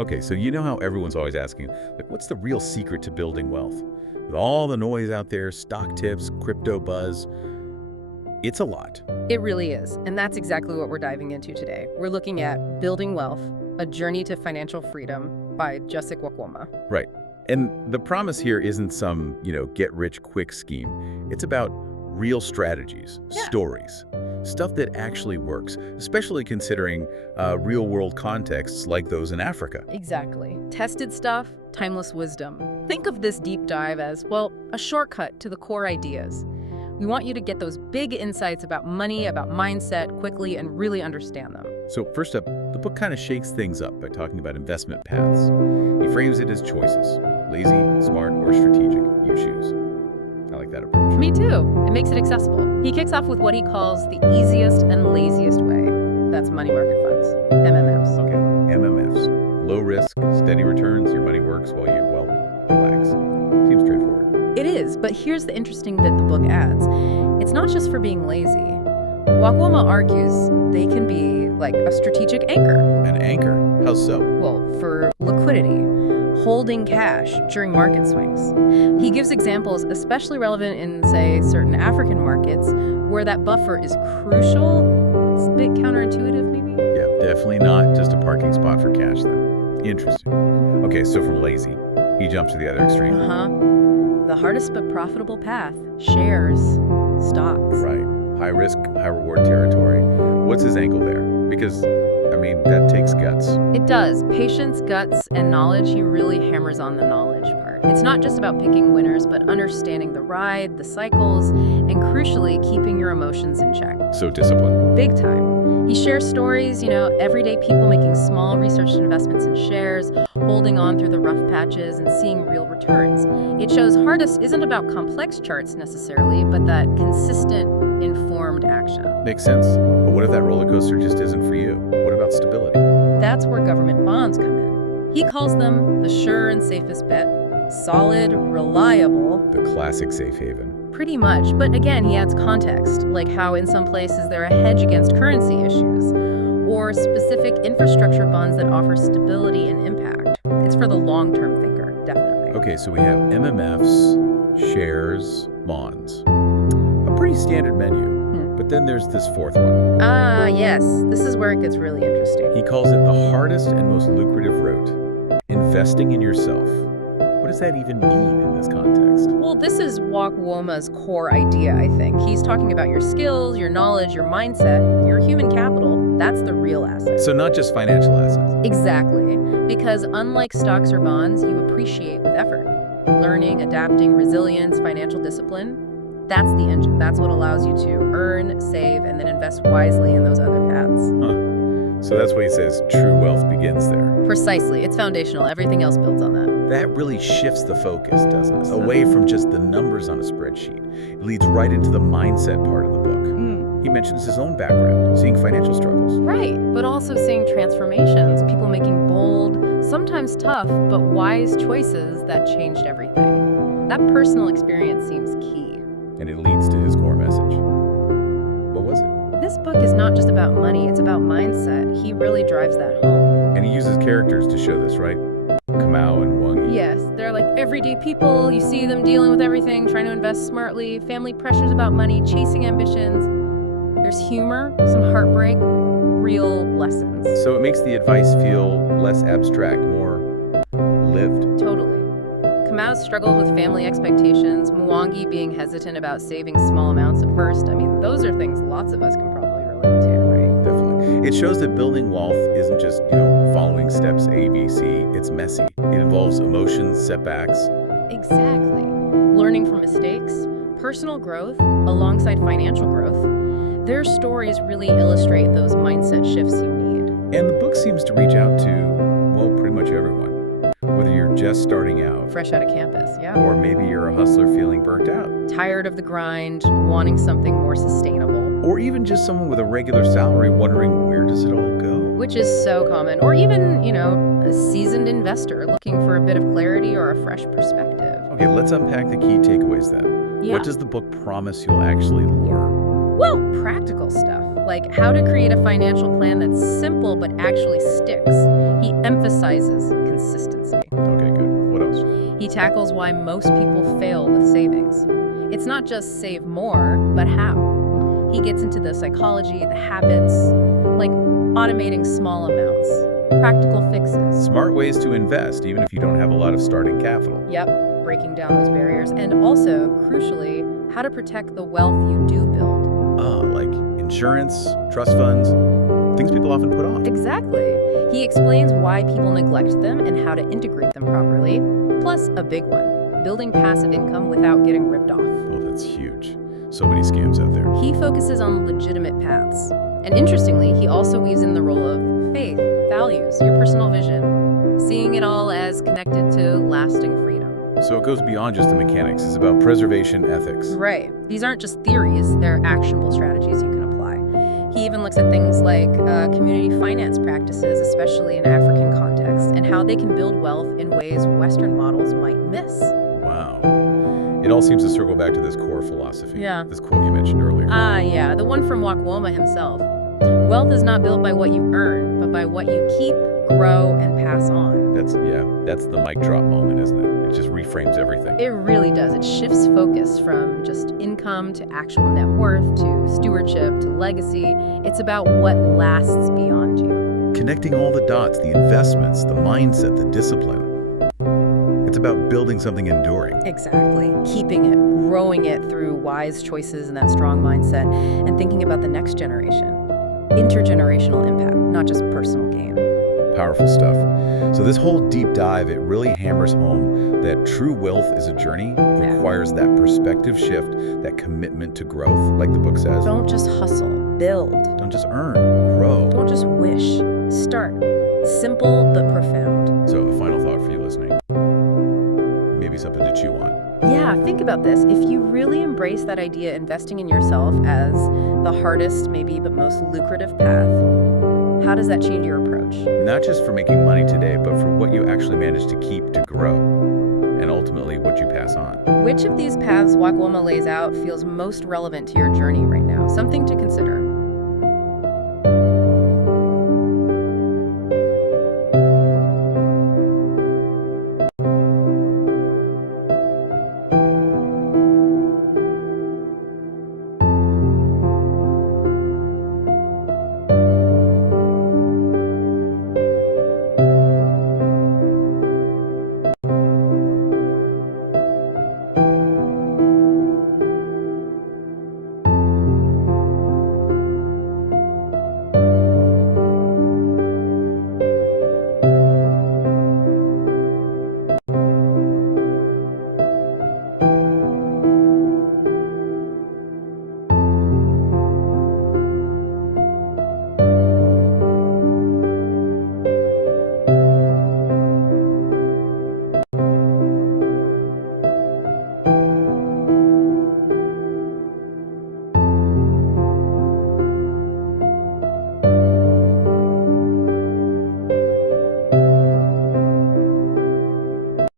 Okay, so you know how everyone's always asking, like, what's the real secret to building wealth? With all the noise out there, stock tips, crypto buzz, it's a lot. It really is, and that's exactly what we're diving into today. We're looking at Building Wealth, A Journey to Financial Freedom by Jessica Wakwoma. Right. And the promise here isn't some, get-rich-quick scheme. It's about real strategies, stories, stuff that actually works, especially considering real-world contexts like those in Africa. Exactly. Tested stuff, timeless wisdom. Think of this deep dive as, well, a shortcut to the core ideas. We want you to get those big insights about money, about mindset, quickly, and really understand them. So first up, the book kind of shakes things up by talking about investment paths. He frames it as choices. Lazy, smart, or strategic. You choose. I like that approach. Me too. It makes it accessible. He kicks off with what he calls the easiest and laziest way. That's money market funds, MMFs. Okay, MMFs. Low risk, steady returns, your money works while you, relax. Seems straightforward. It is, but here's the interesting bit the book adds. It's not just for being lazy. Wakwoma argues they can be like a strategic anchor. An anchor? How so? Well, for liquidity, holding cash during market swings. He gives examples especially relevant in, say, certain African markets where that buffer is crucial. It's a bit counterintuitive, maybe? Yeah, definitely not just a parking spot for cash, then. Interesting. Okay, so from lazy, he jumps to the other extreme. The hardest but profitable path, shares, stocks. Right. High risk, high reward territory. What's his angle there? Because, that takes guts. It does. Patience, guts, and knowledge. He really hammers on the knowledge part. It's not just about picking winners, but understanding the ride, the cycles, and crucially, keeping your emotions in check. So discipline. Big time. He shares stories, everyday people making small researched investments in shares, holding on through the rough patches, and seeing real returns. It shows hardest isn't about complex charts necessarily, but that consistent, informed action. Makes sense. But what if that roller coaster just isn't for you? What about stability? That's where government bonds come in. He calls them the sure and safest bet, solid, reliable. The classic safe haven. Pretty much, but again, he adds context, like how in some places they're a hedge against currency issues, or specific infrastructure bonds that offer stability and impact. It's for the long-term thinker, definitely. Okay, so we have MMFs, shares, bonds. A pretty standard menu. But then there's this fourth one. Yes. This is where it gets really interesting. He calls it the hardest and most lucrative route. Investing in yourself. What does that even mean in this context? Well, this is Wakwoma's core idea, I think. He's talking about your skills, your knowledge, your mindset, your human capital. That's the real asset. So not just financial assets. Exactly. Because unlike stocks or bonds, you appreciate with effort. Learning, adapting, resilience, financial discipline. That's the engine. That's what allows you to earn, save, and then invest wisely in those other paths. So that's why he says true wealth begins there. Precisely. It's foundational. Everything else builds on that. That really shifts the focus, doesn't it? Away from just the numbers on a spreadsheet. It leads right into the mindset part of the book. He mentions his own background, seeing financial struggles. Right, but also seeing transformations, people making bold, sometimes tough, but wise choices that changed everything. That personal experience seems key. And it leads to his core message. What was it? This book is not just about money, it's about mindset. He really drives that home. And he uses characters to show this, right? Kamau and Wang Yi. Yes, they're like everyday people. You see them dealing with everything, trying to invest smartly, family pressures about money, chasing ambitions. There's humor, some heartbreak, real lessons. So it makes the advice feel less abstract, more lived. Totally. Kamau's struggled with family expectations, Mwangi being hesitant about saving small amounts at first. Those are things lots of us can probably relate to, right? Definitely. It shows that building wealth isn't just, following steps A, B, C. It's messy. It involves emotions, setbacks. Exactly. Learning from mistakes, personal growth, alongside financial growth. Their stories really illustrate those mindset shifts you need. And the book seems to reach out to, pretty much everyone. Whether you're just starting out. Fresh out of campus, yeah. Or maybe you're a hustler feeling burnt out. Tired of the grind, wanting something more sustainable. Or even just someone with a regular salary wondering where does it all go? Which is so common. Or even, a seasoned investor looking for a bit of clarity or a fresh perspective. Okay, let's unpack the key takeaways then. Yeah. What does the book promise you'll actually learn? Well, practical stuff, like how to create a financial plan that's simple but actually sticks. He emphasizes consistency. Okay, good. What else? He tackles why most people fail with savings. It's not just save more, but how. He gets into the psychology, the habits, like automating small amounts, practical fixes. Smart ways to invest, even if you don't have a lot of starting capital. Yep, breaking down those barriers. And also, crucially, how to protect the wealth you do build. Like insurance, trust funds, things people often put off. Exactly. He explains why people neglect them and how to integrate them properly. Plus, a big one, building passive income without getting ripped off. Oh, that's huge. So many scams out there. He focuses on legitimate paths. And interestingly, he also weaves in the role of faith, values, your personal vision, seeing it all as connected to lasting freedom. So it goes beyond just the mechanics. It's about preservation ethics. Right. These aren't just theories, they're actionable strategies you can apply. He even looks at things like community finance practices, especially in African contexts, and how they can build wealth in ways Western models might miss. Wow. It all seems to circle back to this core philosophy. Yeah. This quote you mentioned earlier. Yeah, the one from Wakwoma himself. Wealth is not built by what you earn, but by what you keep, grow, and pass on. That's the mic drop moment, isn't it? It just reframes everything. It really does. It shifts focus from just income to actual net worth to stewardship to legacy. It's about what lasts beyond you. Connecting all the dots, the investments, the mindset, the discipline. It's about building something enduring. Exactly. Keeping it, growing it through wise choices and that strong mindset, and thinking about the next generation. Intergenerational impact, not just personal gain. Powerful stuff. So this whole deep dive, it really hammers home that true wealth is a journey, requires that perspective shift, that commitment to growth, like the book says. Don't just hustle, build. Don't just earn, grow. Don't just wish, start. Simple but profound. So the final thought for you listening, maybe something to chew on. Yeah, think about this. If you really embrace that idea, investing in yourself as the hardest, maybe, but most lucrative path, how does that change your approach? Not just for making money today, but for what you actually manage to keep to grow, and ultimately what you pass on. Which of these paths Wakwoma lays out feels most relevant to your journey right now? Something to consider.